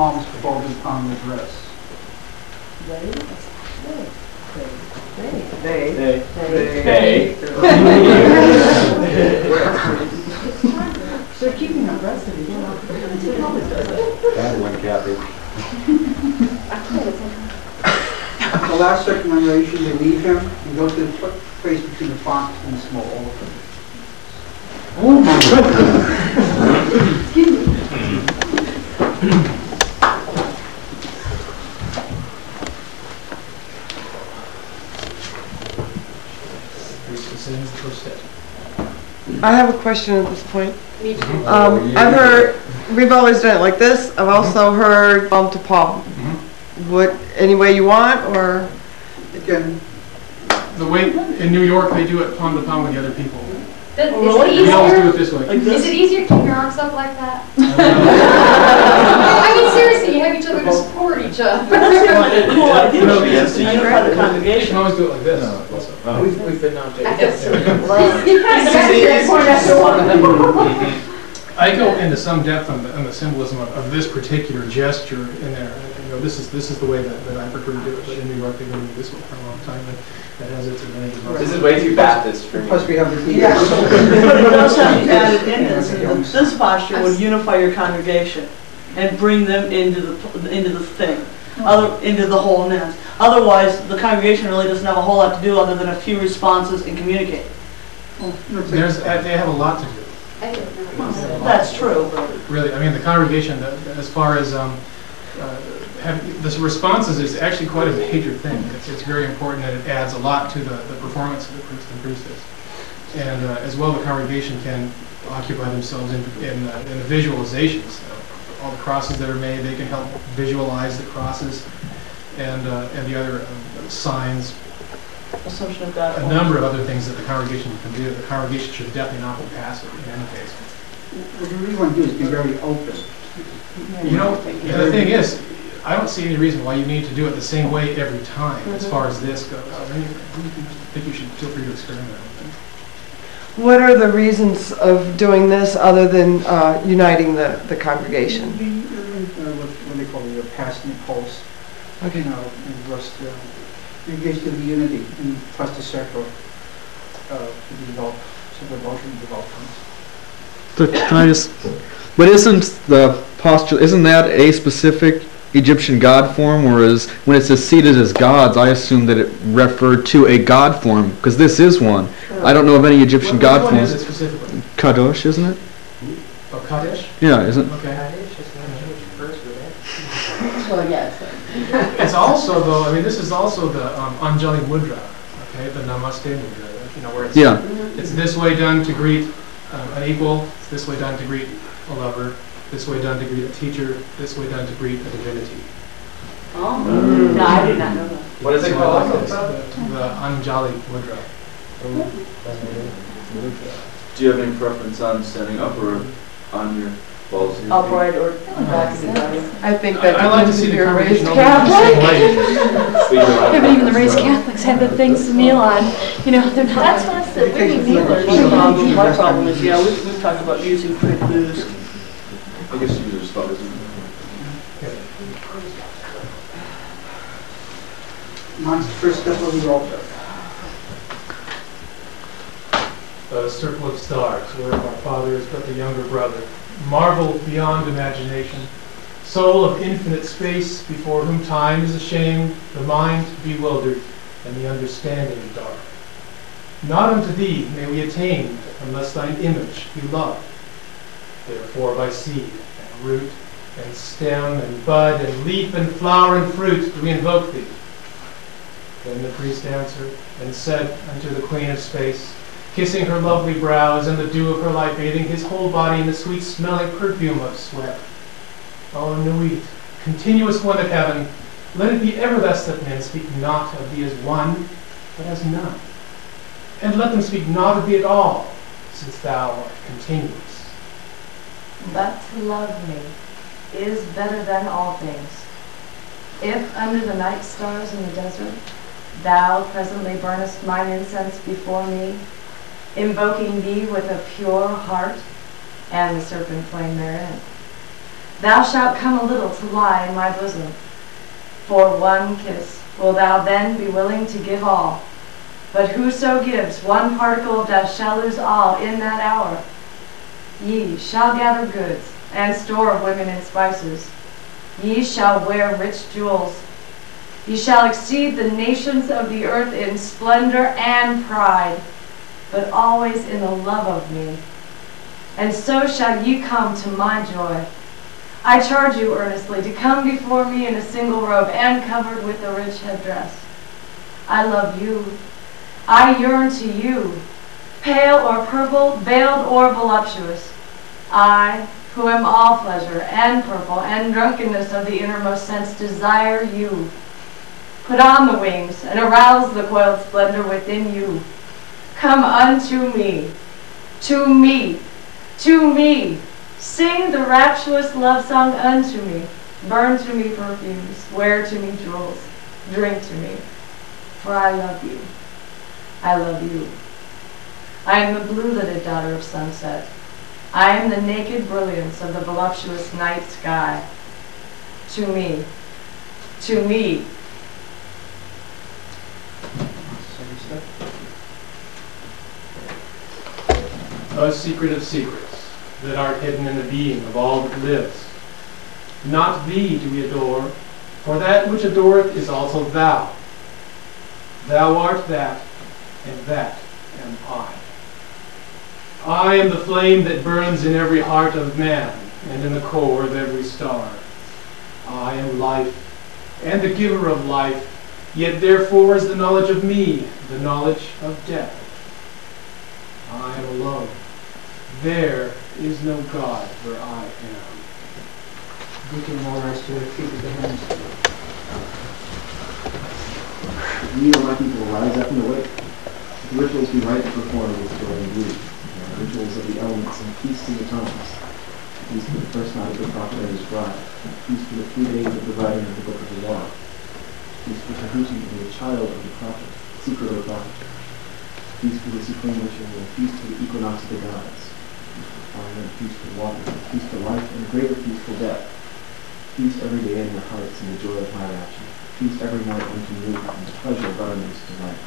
palms folded upon the dress. They. They're keeping them rested again. Bad one, Kathy. The last circumambulation, they leave him and go to the place between the font and the small altar. Oh my goodness. Excuse me. I have a question at this point. Me too. I've heard, we've always done it like this. I've also heard palm to palm. What, any way you want, or? Again, The way in New York they do it palm to palm with the other people. Is it We always do easier? it this way. Like Is this? it easier to keep your arms up like that? I mean, seriously, you have each other to support each other. Cool idea. No, Yes, to unify the You can congregation. always do it like this. We've been known to. I go into some depth on the symbolism of this particular gesture in there. You know, this is the way that I prefer to do it. But in New York, they've been doing this one for a long time, and that has its advantages. This is way too Baptist for me. plus we have the Yeah. But it does have added in this posture would unify your congregation and bring them into the thing, into the whole net. Otherwise, the congregation really doesn't have a whole lot to do other than a few responses and communicate. They have a lot to do. That's true. Really, I mean, the congregation, as far as the responses, is actually quite a major thing. It's very important, and it adds a lot to the performance of the priest and priestess. And as well, the congregation can occupy themselves in the visualizations. All the crosses that are made, they can help visualize the crosses and the other signs. Assumption of God. A number of other things that the congregation can do. The congregation should definitely not be passive in any case. What we really want to do is be very open. You know, the thing is, I don't see any reason why you need to do it the same way every time as far as this goes. I think you should feel free to experiment with it. What are the reasons of doing this other than uniting the congregation? What they call the passing pulse. Okay. You know, and just engage to the unity and plus the circle to develop, so the emotion development. So can I just, but isn't the posture, isn't that a specific Egyptian god form, whereas when it says seated as gods, I assume that it referred to a god form, because this is one. I don't know of any Egyptian god What one is forms. it specifically? Kadosh, isn't it? Oh, Kaddish? Yeah, isn't Okay. Well, yes. It's also, though, I mean, this is also the Anjali Mudra, okay, the Namaste Mudra, you know, where it's, yeah. it's this way done to greet an equal, it's this way done to greet a lover, this way done to greet a teacher, this way done to greet a divinity. Oh, no, I did not know that. What is it So I called? like this, the Anjali Mudra. Do you have any preference on standing up or on your balls? Upright or back in the body. I think that I like to depends see if the you're congregation raised open the same Catholic. way. Yeah, but even the raised Catholics have the things to kneel on. You know, they're not. That's what I said, we need kneelers. My problem is, yeah, we've talked about using pretty loose. I guess you just thought, isn't it? Mine's the first step of the altar. A circle of stars, where our Father is but the younger brother. Marvel beyond imagination. Soul of infinite space, before whom time is ashamed, the mind bewildered, and the understanding dark. Not unto thee may we attain, unless thine image be loved. Therefore by seed, and root, and stem, and bud, and leaf, and flower, and fruit do we invoke thee. Then the priest answered, and said unto the Queen of Space, kissing her lovely brows, and the dew of her light bathing his whole body in the sweet-smelling perfume of sweat. O Nuit, continuous one of heaven, let it be ever thus that men speak not of thee as one, but as none. And let them speak not of thee at all, since thou art continuous. But to love me is better than all things. If under the night stars in the desert, thou presently burnest mine incense before me, invoking thee with a pure heart and the serpent flame therein. Thou shalt come a little to lie in my bosom. For one kiss will thou then be willing to give all. But whoso gives one particle of dust shall lose all in that hour. Ye shall gather goods, and store of women and spices. Ye shall wear rich jewels. Ye shall exceed the nations of the earth in splendor and pride, but always in the love of me. And so shall ye come to my joy. I charge you earnestly to come before me in a single robe and covered with a rich headdress. I love you. I yearn to you, pale or purple, veiled or voluptuous. I, who am all pleasure and purple and drunkenness of the innermost sense, desire you. Put on the wings and arouse the coiled splendor within you. Come unto me, to me, to me. Sing the rapturous love song unto me. Burn to me perfumes, wear to me jewels, drink to me, for I love you. I love you. I am the blue-lidded daughter of sunset. I am the naked brilliance of the voluptuous night sky. To me, to me. A secret of secrets, that art hidden in the being of all that lives. Not thee do we adore, for that which adoreth is also thou. Thou art that, and that am I. I am the flame that burns in every heart of man, and in the core of every star. I am life, and the giver of life, yet therefore is the knowledge of me, the knowledge of death. I am alone. There is no God where I am. We can all rise to our feet with the hands. We, O my people, rise up and awake. The rituals we write and perform with joy and glee. Rituals of the elements and feasts of the tongues. Feast for the first night of the prophet and his bride. Feast for the 3 days of the writing of the book of the law. Feast for Tahuti and the child of the prophet, secret of the prophet. Feast for the supreme ritual, feast for the equinox of the gods. Feast for fire, and feast for water, feast for life, and a greater feast for death. Feast every day in your hearts in the joy of my action. Feast every night unto you, and the pleasure of uttermost delight.